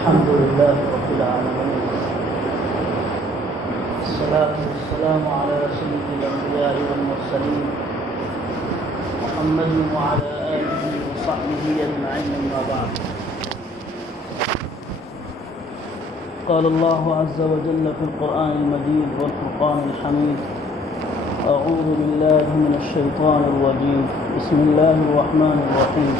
الحمد لله رب العالمين، الصلاة والسلام على سيد الأنبياء والمرسلين محمد وعلى آله وصحبه أجمعين، أما بعد. قال الله عز وجل في القرآن المجيد والفرقان الحميد: أعوذ بالله من الشيطان الرجيم، بسم الله الرحمن الرحيم.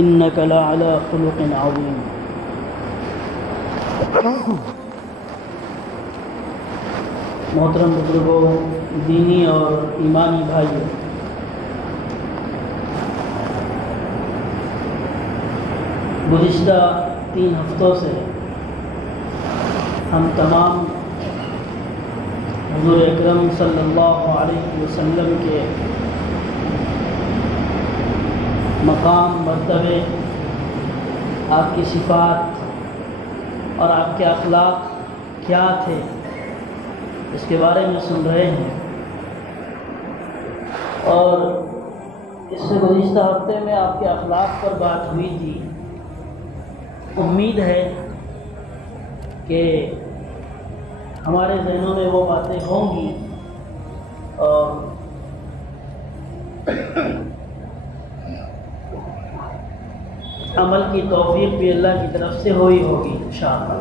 إنك لعلى خلق عظيم. محترم بزرگوں، دینی اور ایمانی بھائیوں، گزشتہ 3 ہفتوں سے ہم تمام حضور اکرم صلی اللہ علیہ وسلم کے مقام، مرتبے، آپ کی صفات اور آپ کے اخلاق کیا تھے، اس کے بارے میں سن رہے ہیں. اور اس سے گزشتہ ہفتے میں آپ کے اخلاق پر بات ہوئی تھی. امید ہے کہ ہمارے ذہنوں میں وہ باتیں ہوں گی اور عمل کی توفیق بھی اللہ کی طرف سے ہوئی ہوگی انشاءاللہ.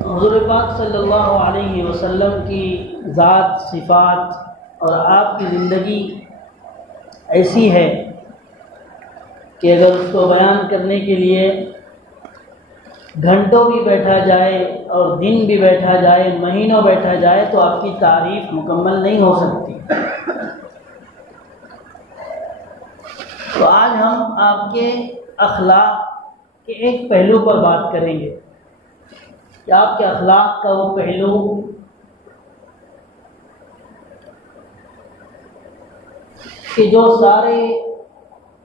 حضور پاک صلی اللہ علیہ وسلم کی ذات، صفات اور آپ کی زندگی ایسی ہے کہ اگر اس کو بیان کرنے کے لیے گھنٹوں بھی بیٹھا جائے اور دن بھی بیٹھا جائے، مہینوں بیٹھا جائے، تو آپ کی تعریف مکمل نہیں ہو سکتی. تو آج ہم آپ کے اخلاق کے ایک پہلو پر بات کریں گے کہ آپ کے اخلاق کا وہ پہلو کہ جو سارے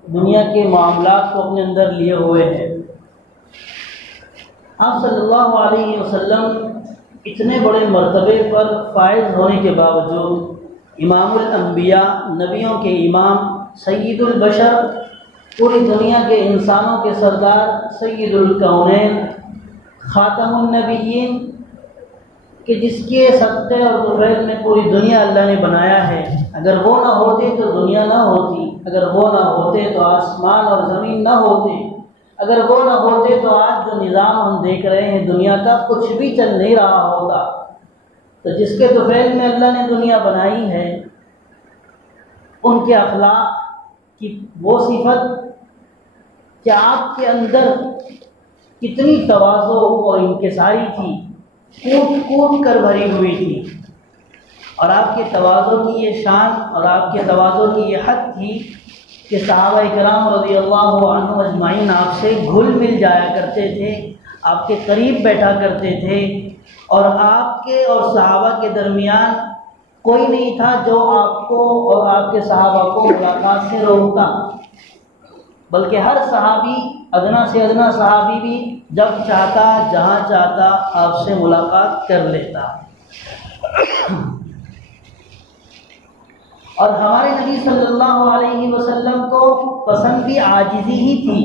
دنیا کے معاملات کو اپنے اندر لیے ہوئے ہیں. آپ صلی اللہ علیہ وسلم اتنے بڑے مرتبے پر فائز ہونے کے باوجود امام الانبیاء، نبیوں کے امام، سید البشر، پوری دنیا کے انسانوں کے سردار، سید الکونین، خاتم النبیین، کہ جس کے صدقے اور طفیل میں پوری دنیا اللہ نے بنایا ہے. اگر وہ نہ ہوتے تو دنیا نہ ہوتی، اگر وہ نہ ہوتے تو آسمان اور زمین نہ ہوتے، اگر وہ نہ ہوتے تو آج جو نظام ہم دیکھ رہے ہیں دنیا کا، کچھ بھی چل نہیں رہا ہوتا. تو جس کے طفیل میں اللہ نے دنیا بنائی ہے، ان کے اخلاق کی وہ صفت کہ آپ کے اندر کتنی تواضع اور انکساری تھی، کود کود کر بھری ہوئی تھی. اور آپ کے تواضع کی یہ شان اور آپ کے تواضع کی یہ حد تھی کہ صحابہ کرام رضی اللہ عنہم اجمعین آپ سے گھل مل جایا کرتے تھے، آپ کے قریب بیٹھا کرتے تھے، اور آپ کے اور صحابہ کے درمیان کوئی نہیں تھا جو آپ کو اور آپ کے صحابہ کو ملاقات سے روکتا، بلکہ ہر صحابی، ادنا سے ادنا صحابی بھی جب چاہتا، جہاں چاہتا آپ سے ملاقات کر لیتا. اور ہمارے نبی صلی اللہ علیہ وسلم کو پسند بھی عاجزی ہی تھی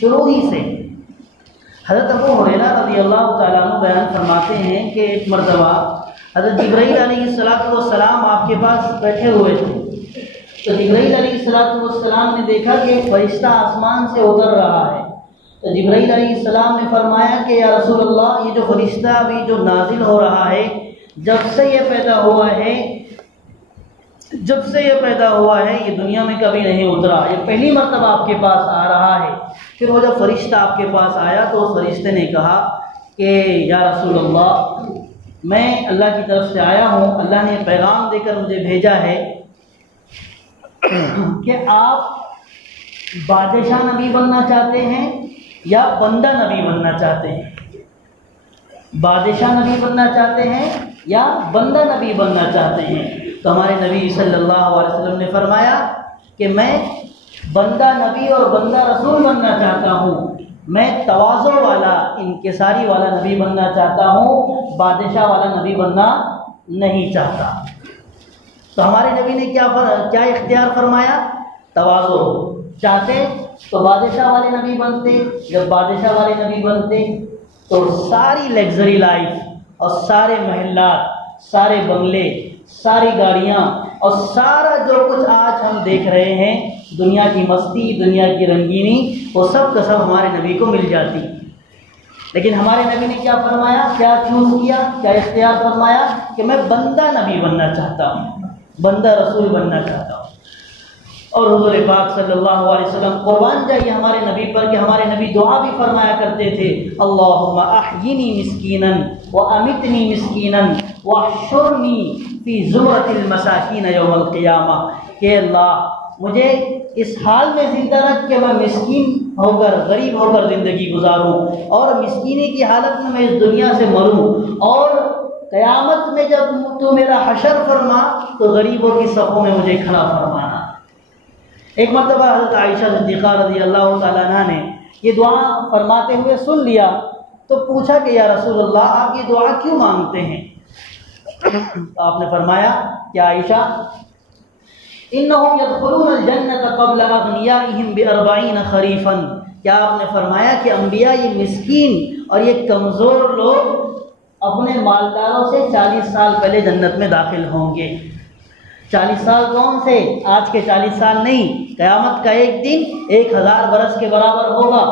شروع ہی سے. حضرت ابو ہریرہ رضی اللہ تعالیٰ عنہ بیان فرماتے ہیں کہ ایک مرتبہ حضرت جبرائیل علیہ السلام آپ کے پاس بیٹھے ہوئے تھے. تو جبرائیل علیہ السلام نے دیکھا کہ ایک فرشتہ آسمان سے اتر رہا ہے. تو جبرائیل علیہ السلام نے فرمایا کہ یا رسول اللہ، یہ جو فرشتہ ابھی جو نازل ہو رہا ہے، جب سے یہ پیدا ہوا ہے یہ دنیا میں کبھی نہیں اترا، یہ پہلی مرتبہ آپ کے پاس آ رہا ہے. پھر وہ جب فرشتہ آپ کے پاس آیا تو اس فرشتے نے کہا کہ یا رسول اللہ، میں اللہ کی طرف سے آیا ہوں، اللہ نے پیغام دے کر مجھے بھیجا ہے کہ آپ بادشاہ نبی بننا چاہتے ہیں یا بندہ نبی بننا چاہتے ہیں. بادشاہ نبی بننا چاہتے ہیں یا بندہ نبی بننا چاہتے ہیں؟ تو ہمارے نبی صلی اللہ علیہ وسلم نے فرمایا کہ میں بندہ نبی اور بندہ رسول بننا چاہتا ہوں. میں تواضع والا، انکساری والا نبی بننا چاہتا ہوں، بادشاہ والا نبی بننا نہیں چاہتا. تو ہمارے نبی نے کیا اختیار فرمایا؟ تواضع. چاہتے تو بادشاہ والے نبی بنتے. جب بادشاہ والے نبی بنتے تو ساری لگژری لائف اور سارے محلات، سارے بنگلے، ساری گاڑیاں اور سارا جو کچھ آج ہم دیکھ رہے ہیں، دنیا کی مستی، دنیا کی رنگینی، وہ سب کا سب ہمارے نبی کو مل جاتی. لیکن ہمارے نبی نے کیا فرمایا؟ کیا چوز کیا؟ کیا اختیار فرمایا؟ کہ میں بندہ نبی بننا چاہتا ہوں، بندہ رسول بننا چاہتا ہوں. اور حضور پاک صلی اللہ علیہ وسلم قربان جائیے ہمارے نبی پر کہ ہمارے نبی دعا بھی فرمایا کرتے تھے، اللہم احیینی مسکینا وامیتنی مسکینا واحشرنی فی زمرۃ المساکین یوم القیامہ. کہ اللہ مجھے اس حال میں زندہ رکھ کہ میں مسکین ہو کر، غریب ہو کر زندگی گزاروں، اور مسکینی کی حالت میں اس دنیا سے مروں، اور قیامت میں جب تو میرا حشر فرما تو غریبوں کی صفوں میں مجھے کھڑا فرمانا. ایک مرتبہ حضرت عائشہ صدیقہ رضی اللہ تعالیٰ عنہ نے یہ دعا فرماتے ہوئے سن لیا تو پوچھا کہ یا رسول اللہ آپ یہ دعا کیوں مانگتے ہیں؟ آپ نے فرمایا کہ عائشہ انہم یدخلون الجنۃ قبل اغنیائہم ب40 خریفا. کیا آپ نے فرمایا کہ انبیاء یہ مسکین اور یہ کمزور لوگ اپنے مالداروں سے 40 سال پہلے جنت میں داخل ہوں گے. 40 سال کون سے؟ آج کے 40 سال نہیں، قیامت کا ایک دن 1000 برس کے برابر ہوگا.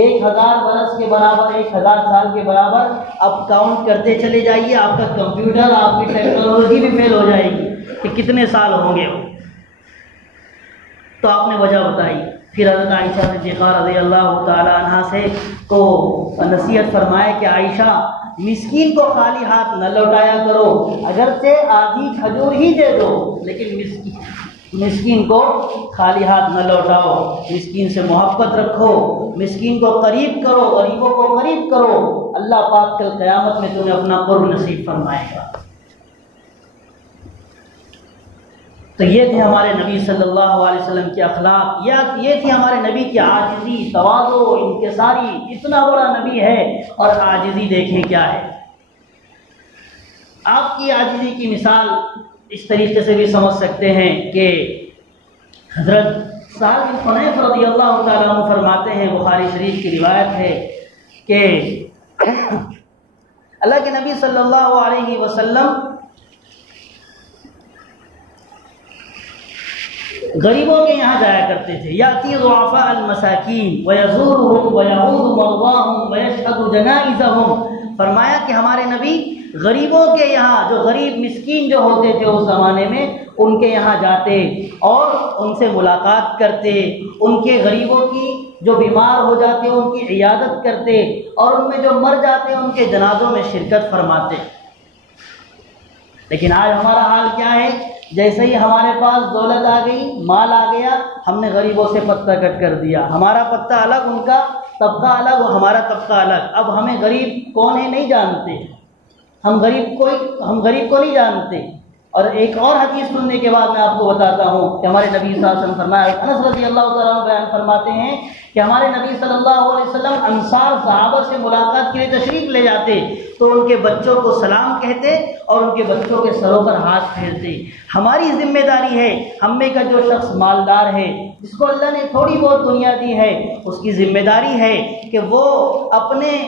1000 برس کے برابر، 1000 سال کے برابر. اب کاؤنٹ کرتے چلے جائیے، آپ کا کمپیوٹر، آپ کی ٹیکنالوجی بھی فیل ہو جائے گی کہ کتنے سال ہوں گے وہ. تو آپ نے وجہ بتائی. پھر حضرت عائشہ صدیقہ رضی اللہ تعالی عنہ سے کو نصیحت فرمائے کہ عائشہ مسکین کو خالی ہاتھ نہ لوٹایا کرو، اگرچہ آدھی کھجور ہی دے دو لیکن مسکین کو خالی ہاتھ نہ لوٹاؤ. مسکین سے محبت رکھو، مسکین کو قریب کرو، غریبوں کو قریب کرو. اللہ پاک کل قیامت میں تمہیں اپنا قرب نصیب فرمائے گا. تو یہ تھے ہمارے نبی صلی اللہ علیہ وسلم کے اخلاق، یہ تھی ہمارے نبی کی عاجزی، تواضع، انکساری. اتنا بڑا نبی ہے اور عاجزی دیکھیں کیا ہے. آپ کی عاجزی کی مثال اس طریقے سے بھی سمجھ سکتے ہیں کہ حضرت سعد بن حنیف رضی اللہ تعالیٰ عنہ فرماتے ہیں، بخاری شریف کی روایت ہے کہ اللہ کے نبی صلی اللہ علیہ وسلم غریبوں کے یہاں جایا کرتے تھے. یاتی ضعفاء المساکین ویزورہم ویعود مرضاہم ویشہد جنائزہم. فرمایا کہ ہمارے نبی غریبوں کے یہاں، جو غریب مسکین جو ہوتے تھے اس زمانے میں، ان کے یہاں جاتے اور ان سے ملاقات کرتے، ان کے غریبوں کی جو بیمار ہو جاتے ان کی عیادت کرتے، اور ان میں جو مر جاتے ان کے جنازوں میں شرکت فرماتے. لیکن آج ہمارا حال کیا ہے؟ جیسے ہی ہمارے پاس دولت آ گئی، مال آ گیا، ہم نے غریبوں سے پتہ کٹ کر دیا. ہمارا پتہ الگ، ان کا طبقہ الگ، ہمارا طبقہ الگ. اب ہمیں غریب کون ہے نہیں جانتے، ہم غریب کو نہیں جانتے. اور ایک اور حدیث سننے کے بعد میں آپ کو بتاتا ہوں کہ ہمارے نبی صلی اللہ علیہ وسلم فرمایا، انس رضی اللہ تعالیٰ عنہ بیان فرماتے ہیں کہ ہمارے نبی صلی اللہ علیہ وسلم انصار صحابہ سے ملاقات کے لیے تشریف لے جاتے تو ان کے بچوں کو سلام کہتے اور ان کے بچوں کے سروں پر ہاتھ پھیرتے. ہماری ذمہ داری ہے، ہم میں کا جو شخص مالدار ہے، جس کو اللہ نے تھوڑی بہت دنیا دی ہے، اس کی ذمہ داری ہے کہ وہ اپنے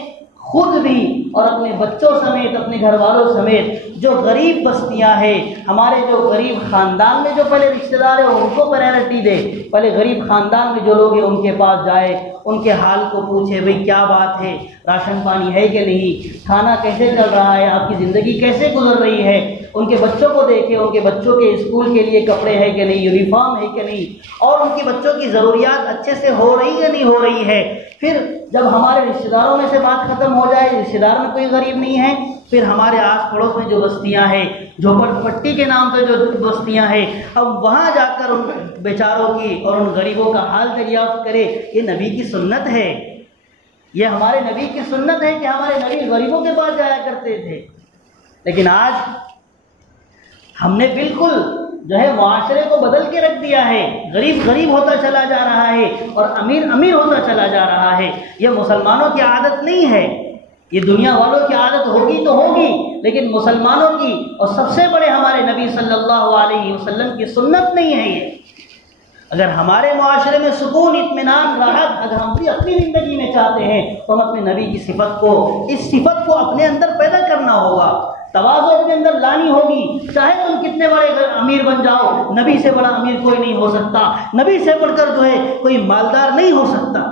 خود بھی اور اپنے بچوں سمیت، اپنے گھر والوں سمیت جو غریب بستیاں ہیں، ہمارے جو غریب خاندان میں جو پہلے رشتہ دار ہیں ان کو پرائرٹی دے. پہلے غریب خاندان میں جو لوگ ہیں ان کے پاس جائے، ان کے حال کو پوچھے، بھئی کیا بات ہے، راشن پانی ہے کہ نہیں، کھانا کیسے چل رہا ہے، آپ کی زندگی کیسے گزر رہی ہے. ان کے بچوں کو دیکھے، ان کے بچوں کے اسکول کے لیے کپڑے ہیں کہ نہیں، یونیفارم ہے کہ نہیں، اور ان کے بچوں کی ضروریات اچھے سے ہو رہی ہے نہیں ہو رہی ہے. پھر جب ہمارے رشتہ داروں میں سے بات ختم ہو جائے، رشتہ دار میں کوئی غریب نہیں ہے، پھر ہمارے آس پڑوس میں جو بستیاں ہیں، جھوپڑ پٹی کے نام سے جو بستیاں ہیں، اب وہاں جا کر ان بیچاروں کی اور ان غریبوں کا حال دریافت کرے. یہ نبی کی سنت ہے، یہ ہمارے نبی کی سنت ہے کہ ہمارے نبی غریبوں کے پاس جایا کرتے تھے. لیکن آج ہم نے بالکل جو ہے معاشرے کو بدل کے رکھ دیا ہے. غریب غریب ہوتا چلا جا رہا ہے اور امیر امیر ہوتا چلا جا رہا ہے. یہ مسلمانوں کی عادت نہیں ہے. یہ دنیا والوں کی عادت ہوگی تو ہوگی، لیکن مسلمانوں کی اور سب سے بڑے ہمارے نبی صلی اللہ علیہ وسلم کی سنت نہیں ہے یہ۔ اگر ہمارے معاشرے میں سکون، اطمینان، راحت اگر ہم بھی اپنی زندگی میں چاہتے ہیں تو ہم اپنے نبی کی صفت کو، اس صفت کو اپنے اندر پیدا کرنا ہوگا، تواضع اپنے اندر لانی ہوگی۔ چاہے تم کتنے بڑے امیر بن جاؤ، نبی سے بڑا امیر کوئی نہیں ہو سکتا، نبی سے بڑھ کر جو ہے کوئی مالدار نہیں ہو سکتا۔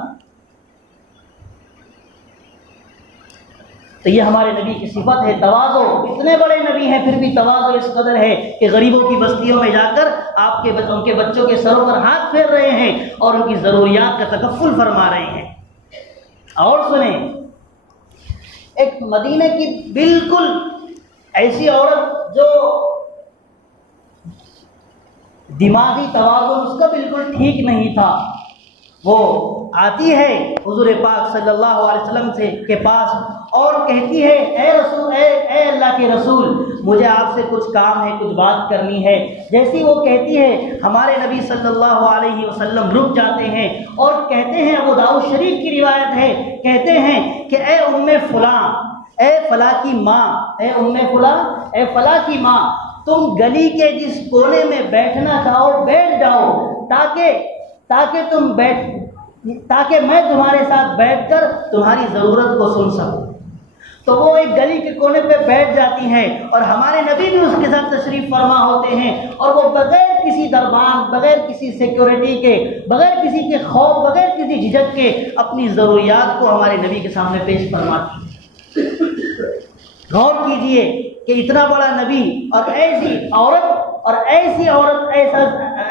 تو یہ ہمارے نبی کی صفت ہے تواضع۔ اتنے بڑے نبی ہیں پھر بھی تواضع اس قدر ہے کہ غریبوں کی بستیوں میں جا کر ان کے بچوں کے سروں پر ہاتھ پھیر رہے ہیں اور ان کی ضروریات کا تکفل فرما رہے ہیں۔ اور سنیں، ایک مدینہ کی بالکل ایسی عورت جو دماغی توازن اس کا بالکل ٹھیک نہیں تھا، وہ آتی ہے حضور پاک صلی اللہ علیہ وسلم کے پاس اور کہتی ہے، اے رسول، اے اللہ کے رسول، مجھے آپ سے کچھ کام ہے، کچھ بات کرنی ہے۔ جیسی وہ کہتی ہے، ہمارے نبی صلی اللہ علیہ وسلم رک جاتے ہیں اور کہتے ہیں، ابو داؤد شریف کی روایت ہے، کہتے ہیں کہ اے ام فلاں، اے فلاں کی ماں، اے ام فلاں، اے فلاں کی ماں، تم گلی کے جس کونے میں بیٹھنا چاہو بیٹھ جاؤ، تاکہ میں تمہارے ساتھ بیٹھ کر تمہاری ضرورت کو سن سکوں۔ تو وہ ایک گلی کے کونے پہ بیٹھ جاتی ہے اور ہمارے نبی بھی اس کے ساتھ تشریف فرما ہوتے ہیں، اور وہ بغیر کسی دربان، بغیر کسی سیکیورٹی کے، بغیر کسی کے خوف، بغیر کسی جھجک کے اپنی ضروریات کو ہمارے نبی کے سامنے پیش فرماتی ہے۔ غور کیجئے کہ اتنا بڑا نبی اور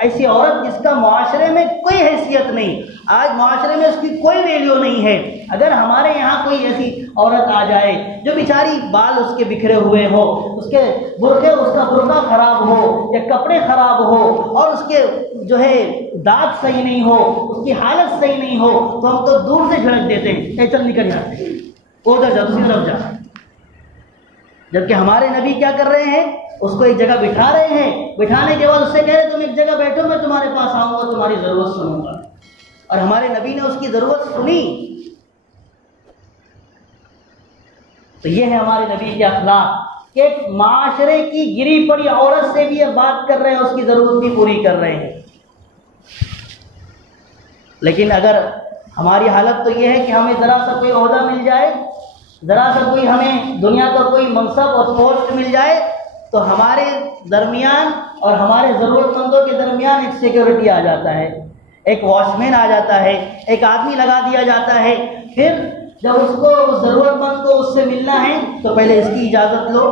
ایسی عورت جس کا معاشرے میں کوئی حیثیت نہیں، آج معاشرے میں اس کی کوئی ویلیو نہیں ہے۔ اگر ہمارے یہاں کوئی ایسی عورت آ جائے جو بیچاری بال اس کے بکھرے ہوئے ہو، اس کا برقع خراب ہو یا کپڑے خراب ہو اور اس کے جو ہے دانت صحیح نہیں ہو، اس کی حالت صحیح نہیں ہو، تو ہم تو دور سے جھڑک دیتے ہیں، اے چل نکل جاتے ہیں، ادھر جا، دوسری طرف جا۔ جبکہ ہمارے نبی کیا کر رہے ہیں؟ اس کو ایک جگہ بٹھا رہے ہیں، بٹھانے کے بعد اس سے کہہ رہے تم ایک جگہ بیٹھو، میں تمہارے پاس آؤں گا، تمہاری ضرورت سنوں گا۔ اور ہمارے نبی نے اس کی ضرورت سنی۔ تو یہ ہے ہمارے نبی کے اخلاق کہ معاشرے کی گری پڑی عورت سے بھی یہ بات کر رہے ہیں، اس کی ضرورت بھی پوری کر رہے ہیں۔ لیکن اگر ہماری حالت تو یہ ہے کہ ہمیں ذرا سا کوئی عہدہ مل جائے، ذرا سا کوئی ہمیں دنیا کا کوئی منصب اور پوسٹ مل جائے تو ہمارے درمیان اور ہمارے ضرورت مندوں کے درمیان ایک سیکیورٹی آ جاتا ہے، ایک واچ مین آ جاتا ہے، ایک آدمی لگا دیا جاتا ہے۔ پھر جب اس ضرورت مند کو اس سے ملنا ہے تو پہلے اس کی اجازت لو،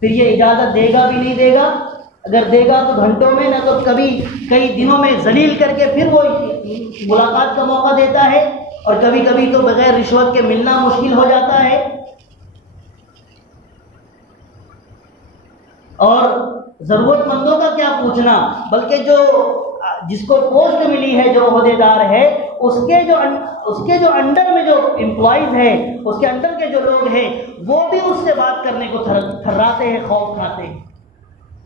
پھر یہ اجازت دے گا بھی نہیں دے گا، اگر دے گا تو گھنٹوں میں، نہ تو کبھی کئی دنوں میں ذلیل کر کے پھر وہ ملاقات کا موقع دیتا ہے، اور کبھی کبھی تو بغیر رشوت کے ملنا مشکل ہو جاتا ہے۔ اور ضرورت مندوں کا کیا پوچھنا، بلکہ جس کو پوسٹ ملی ہے، جو عہدے دار ہے، اس کے جو انڈر میں جو امپلائیز ہیں، اس کے انڈر کے جو لوگ ہیں، وہ بھی اس سے بات کرنے کو تھراتے ہیں، خوف کھاتے ہیں۔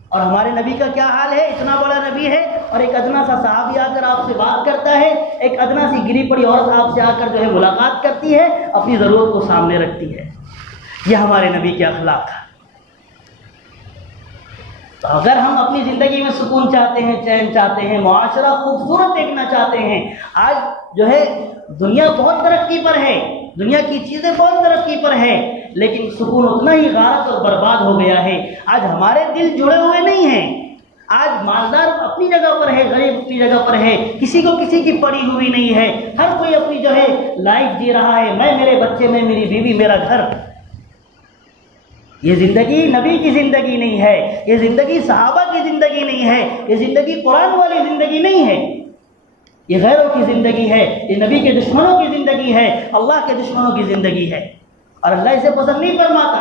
اور ہمارے نبی کا کیا حال ہے؟ اتنا بڑا نبی ہے اور ایک ادنا سا صحابی آ کر آپ سے بات کرتا ہے، ایک ادنا سی گری پڑی عورت آپ سے آ کر جو ہے ملاقات کرتی ہے، اپنی ضرورت کو سامنے رکھتی ہے۔ یہ ہمارے نبی کے اخلاق ہے۔ تو اگر ہم اپنی زندگی میں سکون چاہتے ہیں، چین چاہتے ہیں، معاشرہ خوبصورت دیکھنا چاہتے ہیں، آج جو ہے دنیا بہت ترقی پر ہے، دنیا کی چیزیں بہت ترقی پر ہے، لیکن سکون اتنا ہی غارت اور برباد ہو گیا ہے۔ آج ہمارے دل جڑے ہوئے نہیں ہیں، آج مالدار اپنی جگہ پر ہے، غریب اپنی جگہ پر ہے، کسی کو کسی کی پڑی ہوئی نہیں ہے، ہر کوئی اپنی جو ہے لائف جی رہا ہے، میں، میرے بچے، میں، میری بیوی، میرا گھر۔ یہ زندگی نبی کی زندگی نہیں ہے، یہ زندگی صحابہ کی زندگی نہیں ہے، یہ زندگی قرآن والی زندگی نہیں ہے، یہ غیروں کی زندگی ہے، یہ نبی کے دشمنوں کی زندگی ہے، اللہ کے دشمنوں کی زندگی ہے، اور اللہ اسے پسند نہیں فرماتا۔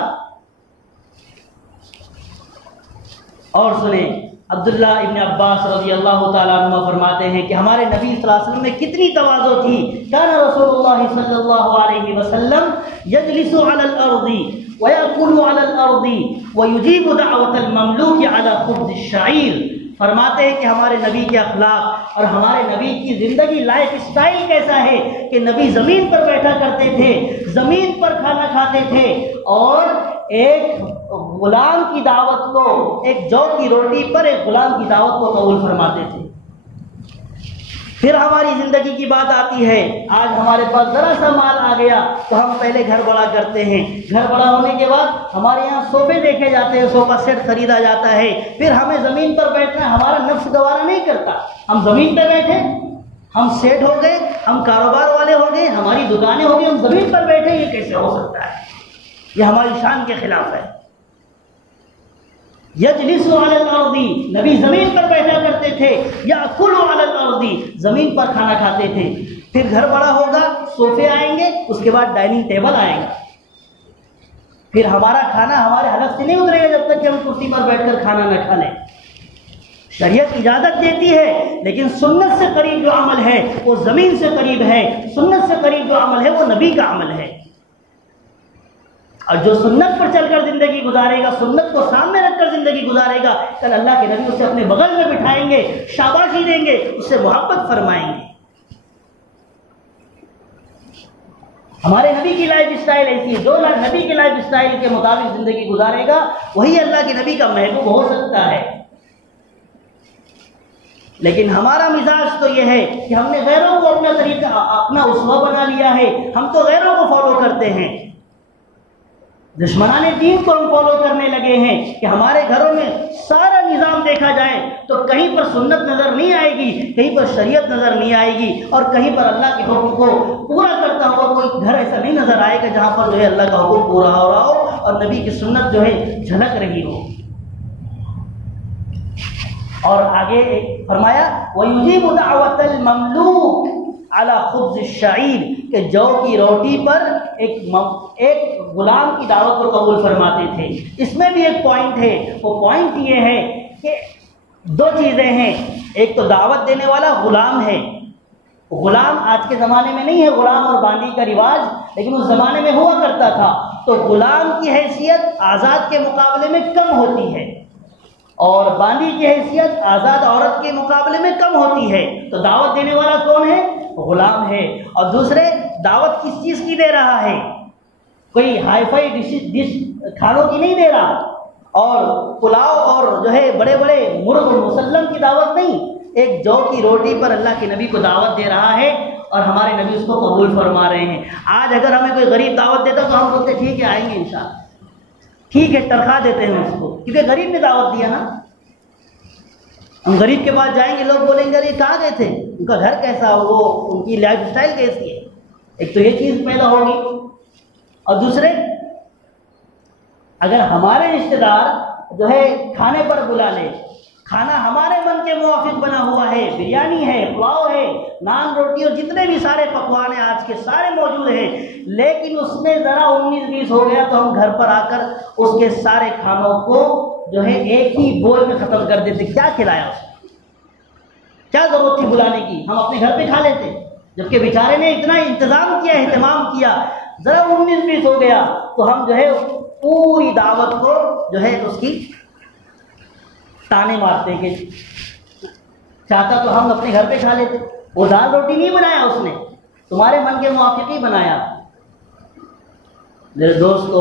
اور سنیں، عبداللہ ابن عباس رضی اللہ تعالیٰ عنہ فرماتے ہیں کہ ہمارے نبی صلی اللہ علیہ وسلم میں کتنی تواضع تھی۔ کان رسول اللہ صلی اللہ علیہ وسلم یجلس علی الارض ویأکل علی الارض ویجیب دعوت المملوک علی خبز الشعیر فرماتے ہیں کہ ہمارے نبی کے اخلاق اور ہمارے نبی کی زندگی لائف اسٹائل کیسا ہے کہ نبی زمین پر بیٹھا کرتے تھے، زمین پر کھانا کھاتے تھے، اور ایک غلام کی دعوت کو، ایک جو کی روٹی پر ایک غلام کی دعوت کو قبول فرماتے تھے۔ پھر ہماری زندگی کی بات آتی ہے، آج ہمارے پاس ذرا سا مال آ گیا تو ہم پہلے گھر بڑا کرتے ہیں، گھر بڑا ہونے کے بعد ہمارے یہاں صوفے دیکھے جاتے ہیں، صوفہ سیٹ خریدا جاتا ہے، پھر ہمیں زمین پر بیٹھنا ہمارا نفس گوارا نہیں کرتا، ہم زمین پہ بیٹھے، ہم سیٹ ہو گئے، ہم کاروبار والے ہو گئے، ہماری دکانیں ہو گئی، ہم زمین پر بیٹھے، یہ کیسے ہو سکتا ہے؟ یہ ہماری شان کے خلاف ہے۔ یجلس علی الارض، نبی زمین پر بیٹھا کرتے تھے، یاکل علی الارض، زمین پر کھانا کھاتے تھے۔ پھر گھر بڑا ہوگا، صوفے آئیں گے، اس کے بعد ڈائننگ ٹیبل آئیں گا، پھر ہمارا کھانا ہمارے حلق سے نہیں اترے گا جب تک کہ ہم کرسی پر بیٹھ کر کھانا نہ کھا لیں۔ شریعت اجازت دیتی ہے، لیکن سنت سے قریب جو عمل ہے وہ زمین سے قریب ہے، سنت سے قریب جو عمل ہے وہ نبی کا عمل ہے۔ اور جو سنت پر چل کر زندگی گزارے گا، سنت کو سامنے رکھ کر زندگی گزارے گا، کل اللہ کے نبی اسے اپنے بغل میں بٹھائیں گے، شاباشی دیں گے، اس سے محبت فرمائیں گے۔ ہمارے نبی کی لائف اسٹائل ایسی ہے، جو نبی کی لائف اسٹائل کے مطابق زندگی گزارے گا وہی اللہ کے نبی کا محبوب ہو سکتا ہے۔ لیکن ہمارا مزاج تو یہ ہے کہ ہم نے غیروں کو اپنا طریقہ، اپنا اسوہ بنا لیا ہے، ہم تو غیروں کو فالو کرتے ہیں، دشمنان دین کو ہم فالو کرنے لگے ہیں کہ ہمارے گھروں میں سارا نظام دیکھا جائے تو کہیں پر سنت نظر نہیں آئے گی، کہیں پر شریعت نظر نہیں آئے گی، اور کہیں پر اللہ کے حکم کو پورا کرتا ہوا کوئی گھر ایسا نہیں نظر آئے گا جہاں پر جو ہے اللہ کا حکم پورا ہو رہا ہو اور نبی کی سنت جو ہے جھلک رہی ہو۔ اور آگے فرمایا وَيُجِيبُ دَعْوَةَ الْمَمْلُوكِ عَلَى خُبْزِ الشَّعِيرِ، کہ جو کی روٹی پر ایک غلام کی دعوت کو قبول فرماتے تھے۔ اس میں بھی ایک پوائنٹ ہے، وہ پوائنٹ یہ ہے کہ دو چیزیں ہیں، ایک تو دعوت دینے والا غلام ہے، غلام آج کے زمانے میں نہیں ہے غلام اور باندی کا رواج، لیکن اس زمانے میں ہوا کرتا تھا، تو غلام کی حیثیت آزاد کے مقابلے میں کم ہوتی ہے اور باندی کی حیثیت آزاد عورت کے مقابلے میں کم ہوتی ہے۔ تو دعوت دینے والا کون ہے؟ غلام ہے۔ اور دوسرے، دعوت کس چیز کی دے رہا ہے؟ کوئی ہائی فائی ڈش کھانوں کی نہیں دے رہا، اور پلاؤ اور جو ہے بڑے بڑے مرغ مسلم کی دعوت نہیں، ایک جو کی روٹی پر اللہ کے نبی کو دعوت دے رہا ہے اور ہمارے نبی اس کو قبول فرما رہے ہیں۔ آج اگر ہمیں کوئی غریب دعوت دیتا تو ہم بولتے ٹھیک ہے آئیں گے انشاءاللہ، ٹھیک ہے تنخواہ دیتے ہیں اس کو، کیونکہ غریب نے دعوت دیا نا۔ ہم غریب کے پاس جائیں گے، لوگ بولیں گے ارے کہاں گئے تھے، ان کا گھر کیسا، وہ ان کی لائف اسٹائل کیسی ہے، ایک تو یہ چیز پیدا ہوگی۔ اور دوسرے، اگر ہمارے رشتہ دار جو ہے کھانے پر بلا لے، کھانا ہمارے من کے موافق بنا ہوا ہے، بریانی ہے، پلاؤ ہے، نان روٹی اور جتنے بھی سارے پکوان ہیں آج کے سارے موجود ہیں، لیکن اس میں ذرا 19-20 ہو گیا تو ہم گھر پر آ کر اس کے سارے کھانوں کو جو ہے ایک ہی بول میں ختم کر دیتے۔ کیا کھلایا اس کو؟ کیا ضرورت تھی بلانے کی؟ ہم اپنے گھر پہ کھا لیتے، جبکہ بیچارے نے اتنا انتظام کیا، اہتمام کیا، ذرا 19-20 ہو گیا تو ہم جو ہے پوری دعوت کو جو ہے اس کی تانے مارتے ہیں کہ چاہتا تو ہم اپنے گھر پہ کھا لیتے، وہ دال روٹی نہیں بنایا اس نے، تمہارے من کے موافق ہی بنایا۔ میرے دوستو،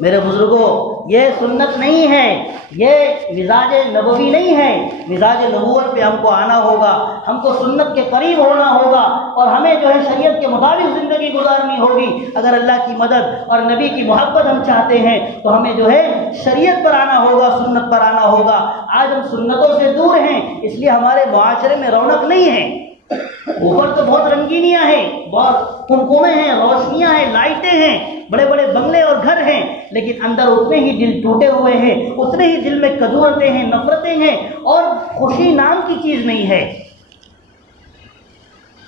میرے بزرگوں، یہ سنت نہیں ہے، یہ مزاج نبوی نہیں ہے۔ مزاج نبوت پہ ہم کو آنا ہوگا، ہم کو سنت کے قریب ہونا ہوگا، اور ہمیں جو ہے شریعت کے مطابق زندگی گزارنی ہوگی۔ اگر اللہ کی مدد اور نبی کی محبت ہم چاہتے ہیں تو ہمیں جو ہے شریعت پر آنا ہوگا، سنت پر آنا ہوگا۔ آج ہم سنتوں سے دور ہیں، اس لیے ہمارے معاشرے میں رونق نہیں ہے۔ اوپر تو بہت رنگینیاں ہیں، بہت کمکمیں ہیں، روشنیاں ہیں، لائٹیں ہیں، بڑے بڑے بنگلے اور گھر ہیں، لیکن اندر اتنے ہی دل ٹوٹے ہوئے ہیں، اتنے ہی دل میں کدورتیں ہیں، نفرتیں ہیں، اور خوشی نام کی چیز نہیں ہے۔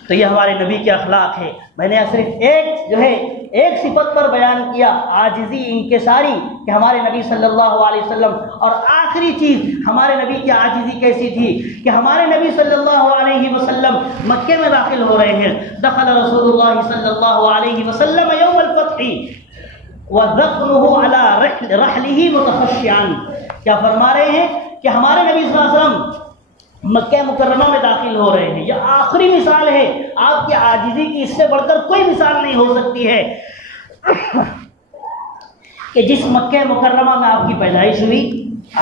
تو یہ ہمارے نبی کے اخلاق ہے۔ میں نے صرف ایک صفت پر بیان کیا، عاجزی، انکساری، کہ ہمارے نبی صلی اللہ علیہ وسلم، اور آخری چیز ہمارے نبی کی عاجزی کیسی تھی کہ ہمارے نبی صلی اللہ علیہ وسلم مکے میں داخل ہو رہے ہیں۔ دخل رسول اللہ صلی اللہ علیہ وسلم یوم الفتح وذقنه على رحلہ متخشعا۔ کیا فرما رہے ہیں کہ ہمارے نبی صلی اللہ علیہ وسلم مکہ مکرمہ میں داخل ہو رہے ہیں. یہ آخری مثال ہے آپ کی عاجزی کی، اس سے بڑھ کر کوئی مثال نہیں ہو سکتی ہے کہ جس مکہ مکرمہ میں آپ کی پیدائش ہوئی،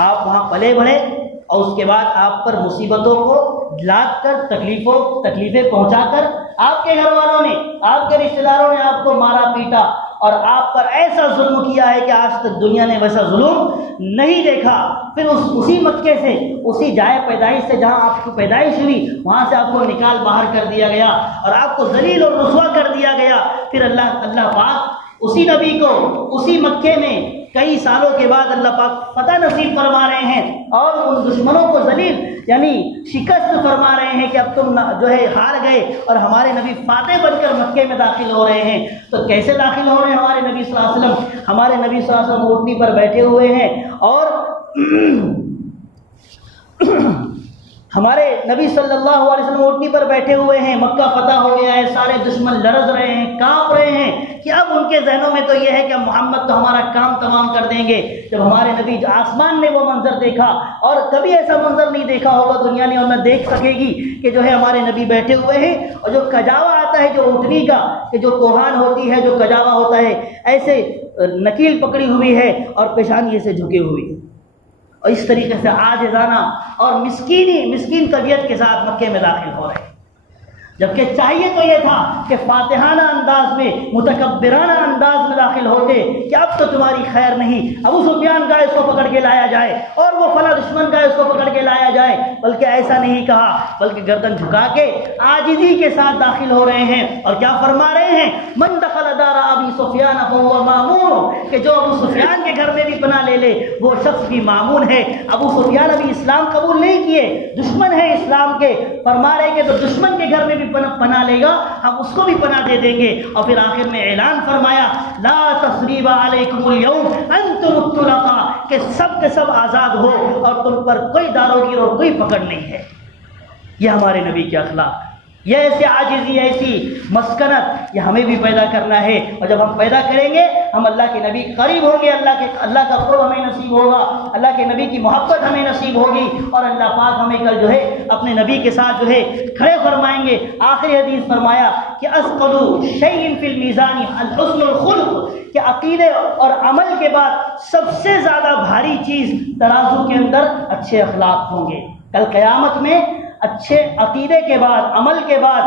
آپ وہاں پلے بڑھے، اور اس کے بعد آپ پر مصیبتوں کو لاد کر تکلیفیں پہنچا کر آپ کے گھر والوں نے، آپ کے رشتہ داروں نے آپ کو مارا پیٹا اور آپ پر ایسا ظلم کیا ہے کہ آج تک دنیا نے ویسا ظلم نہیں دیکھا. پھر اسی مکے سے، اسی جائے پیدائش سے جہاں آپ کی پیدائش ہوئی، وہاں سے آپ کو نکال باہر کر دیا گیا اور آپ کو ذلیل اور رسوا کر دیا گیا. پھر اللہ پاک اسی نبی کو اسی مکے میں کئی سالوں کے بعد اللہ پاک فتح نصیب فرما رہے ہیں اور ان دشمنوں کو ذلیل یعنی شکست فرما رہے ہیں کہ اب تم جو ہے ہار گئے، اور ہمارے نبی فاتح بن کر مکے میں داخل ہو رہے ہیں. تو کیسے داخل ہو رہے ہیں ہمارے نبی صلی اللہ علیہ وسلم؟ ہمارے نبی صلی اللہ علیہ وسلم اونٹنی پر بیٹھے ہوئے ہیں اور ہمارے نبی صلی اللہ علیہ وسلم اونٹنی پر بیٹھے ہوئے ہیں. مکہ فتح ہو گیا ہے، سارے دشمن لرز رہے ہیں، کانپ رہے ہیں کہ اب ان کے ذہنوں میں تو یہ ہے کہ محمد تو ہمارا کام تمام کر دیں گے. جب ہمارے نبی آسمان نے وہ منظر دیکھا، اور کبھی ایسا منظر نہیں دیکھا ہوگا دنیا نے اور نہ دیکھ سکے گی، کہ جو ہے ہمارے نبی بیٹھے ہوئے ہیں اور جو کجاوا آتا ہے جو اونٹنی کا، کہ جو کوہان ہوتی ہے، جو کجاوا ہوتا ہے، ایسے نکیل پکڑی ہوئی ہے اور پیشانی سے جھکے ہوئی، اور اس طریقے سے عاجزانہ اور مسکین طبیعت کے ساتھ مکے میں داخل ہو رہے ہیں. جبکہ چاہیے تو یہ تھا کہ فاتحانہ انداز میں، متکبرانہ انداز میں داخل ہوتے کہ اب تو تمہاری خیر نہیں، ابو سفیان کا اس کو پکڑ کے لایا جائے اور وہ فلاں دشمن کا اس کو پکڑ کے لایا جائے. بلکہ ایسا نہیں کہا، بلکہ گردن جھکا کے عاجزی کے ساتھ داخل ہو رہے ہیں. اور کیا فرما رہے ہیں؟ من دخل دار ابی سفیان فهو مامون، کہ جو ابو سفیان کے گھر میں بھی پناہ لے لے وہ شخص بھی مامون ہے. ابو سفیان ابھی اسلام قبول نہیں کیے، دشمن ہے اسلام کے. فرما رہے کہ تو دشمن کے گھر میں بھی پناہ لے گا ہم اس کو بھی پناہ دے دیں گے. اور پھر آخر میں اعلان فرمایا لا تثریب علیکم اليوم انتم الطلقاء، کہ سب کے سب آزاد ہو اور تم پر کوئی داروگیر اور کوئی پکڑ نہیں ہے. یہ ہمارے نبی کے اخلاق، یہ ایسی عاجزی، ایسی مسکنت، یہ ہمیں بھی پیدا کرنا ہے. اور جب ہم پیدا کریں گے ہم اللہ کے نبی قریب ہوں گے، اللہ کا قرب ہمیں نصیب ہوگا، اللہ کے نبی کی محبت ہمیں نصیب ہوگی، اور اللہ پاک ہمیں کل جو ہے اپنے نبی کے ساتھ جو ہے کھڑے فرمائیں گے. آخری حدیث فرمایا کہ اثقل شیء فی المیزان الحسن الخلق، کہ عقیدے اور عمل کے بعد سب سے زیادہ بھاری چیز ترازو کے اندر اچھے اخلاق ہوں گے. کل قیامت میں اچھے عقیدے کے بعد، عمل کے بعد،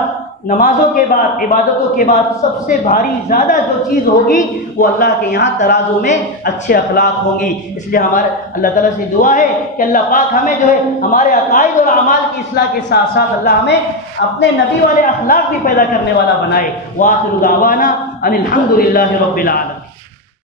نمازوں کے بعد، عبادتوں کے بعد سب سے بھاری زیادہ جو چیز ہوگی وہ اللہ کے یہاں ترازو میں اچھے اخلاق ہوں گی. اس لیے ہمارے اللہ تعالیٰ سے دعا ہے کہ اللہ پاک ہمیں جو ہے ہمارے عقائد اور اعمال کی اصلاح کے ساتھ ساتھ اللہ ہمیں اپنے نبی والے اخلاق بھی پیدا کرنے والا بنائے. وآخر دعوانا ان الحمد للہ رب العالمین.